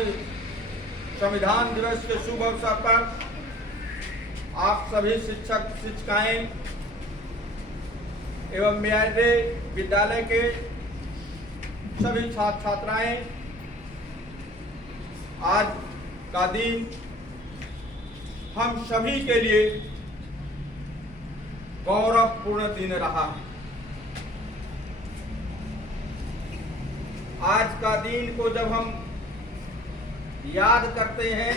संविधान दिवस के शुभ अवसर पर आप सभी शिक्षक शिक्षिकाएं एवं मेरे विद्यालय के सभी छात्र छात्राएं, आज का दिन हम सभी के लिए गौरवपूर्ण दिन रहा। आज का दिन को जब हम याद करते हैं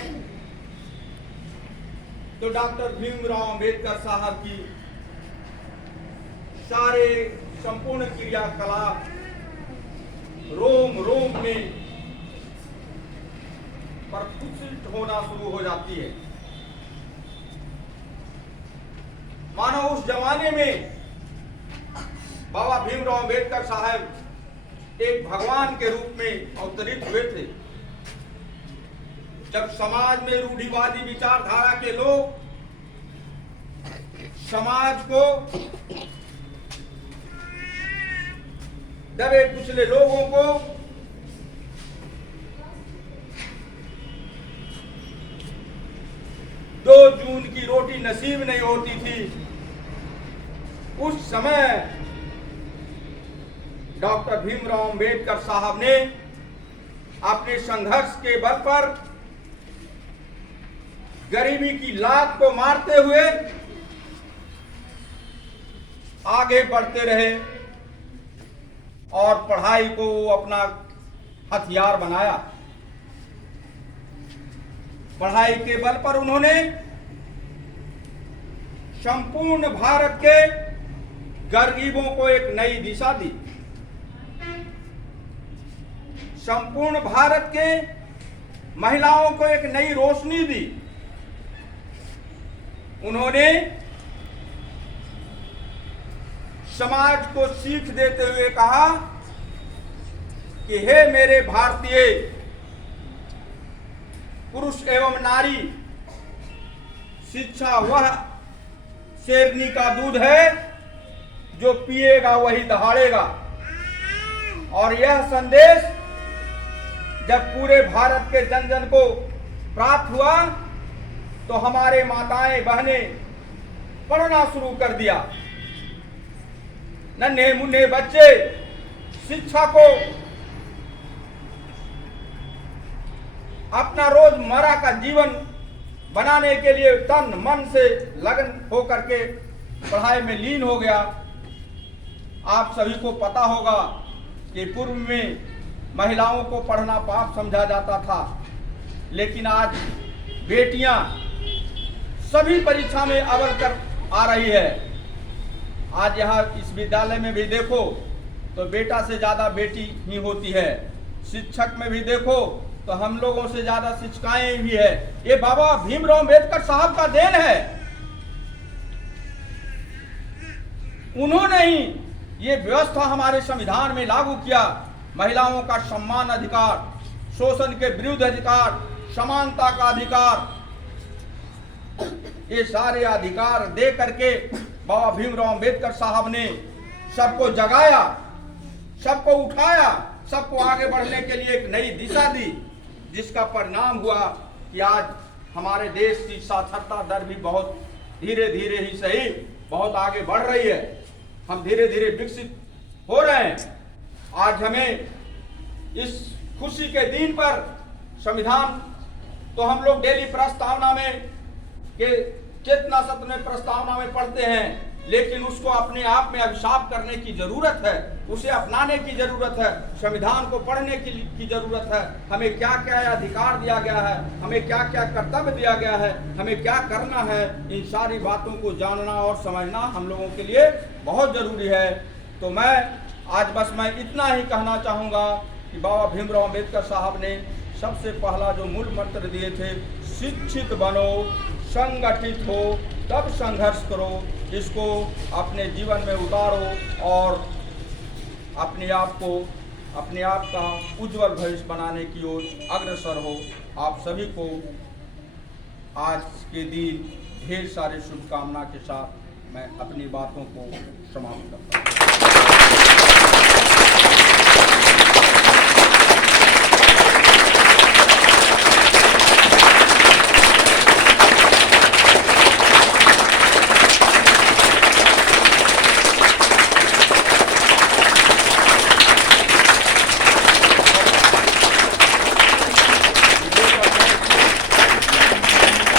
तो डॉक्टर भीमराव अंबेडकर साहब की सारे संपूर्ण क्रियाकलाप रोम रोम में प्रफुल्लित होना शुरू हो जाती है। मानो उस जमाने में बाबा भीमराव अंबेडकर साहब एक भगवान के रूप में अवतरित हुए थे। जब समाज में रूढ़िवादी विचारधारा के लोग समाज को दबे कुचले लोगों को दो जून की रोटी नसीब नहीं होती थी, उस समय डॉक्टर भीमराव अंबेडकर साहब ने अपने संघर्ष के बल पर गरीबी की लात को मारते हुए आगे बढ़ते रहे और पढ़ाई को अपना हथियार बनाया। पढ़ाई के बल पर उन्होंने संपूर्ण भारत के गरीबों को एक नई दिशा दी। संपूर्ण भारत के महिलाओं को एक नई रोशनी दी। उन्होंने समाज को सीख देते हुए कहा कि हे मेरे भारतीय पुरुष एवं नारी, शिक्षा वह शेरनी का दूध है जो पिएगा वही दहाड़ेगा। और यह संदेश जब पूरे भारत के जन जन को प्राप्त हुआ तो हमारे माताएं बहनें पढ़ना शुरू कर दिया। नन्हे मुन्ने बच्चे शिक्षा को अपना रोजमर्रा का जीवन बनाने के लिए तन मन से लगन होकर के पढ़ाई में लीन हो गया। आप सभी को पता होगा कि पूर्व में महिलाओं को पढ़ना पाप समझा जाता था, लेकिन आज बेटियां सभी परीक्षा में अव्वल कर आ रही है। आज यहाँ इस विद्यालय में भी देखो तो बेटा से ज्यादा बेटी ही होती है। शिक्षक में भी देखो तो हम लोगों से ज्यादा शिक्षिकाएं भी है। ये बाबा भीमराव अंबेडकर साहब का देन है। उन्होंने ही ये व्यवस्था हमारे संविधान में लागू किया। महिलाओं का सम्मान अधिकार, शोषण के विरुद्ध अधिकार, समानता का अधिकार, ये सारे अधिकार दे करके बाबा भीमराव अंबेडकर साहब ने सबको जगाया, सबको उठाया, सबको आगे बढ़ने के लिए एक नई दिशा दी, जिसका परिणाम हुआ कि आज हमारे देश की साक्षरता दर भी बहुत धीरे धीरे ही सही बहुत आगे बढ़ रही है। हम धीरे धीरे विकसित हो रहे हैं। आज हमें इस खुशी के दिन पर संविधान तो हम लोग डेली प्रस्तावना में के चेतना सत्र में प्रस्तावना में पढ़ते हैं, लेकिन उसको अपने आप में अभिशाप करने की जरूरत है, उसे अपनाने की जरूरत है, संविधान को पढ़ने की जरूरत है। हमें क्या क्या अधिकार दिया गया है, हमें क्या क्या कर्तव्य दिया गया है, हमें क्या करना है, इन सारी बातों को जानना और समझना हम लोगों के लिए बहुत जरूरी है। तो मैं इतना ही कहना चाहूँगा कि बाबा भीमराव अंबेडकर साहब ने सबसे पहला जो मूल मंत्र दिए थे, शिक्षित बनो, संगठित हो, तब संघर्ष करो, इसको अपने जीवन में उतारो और अपने आप का उज्जवल भविष्य बनाने की ओर अग्रसर हो। आप सभी को आज के दिन ढेर सारी शुभकामना के साथ मैं अपनी बातों को समाप्त करता हूँ।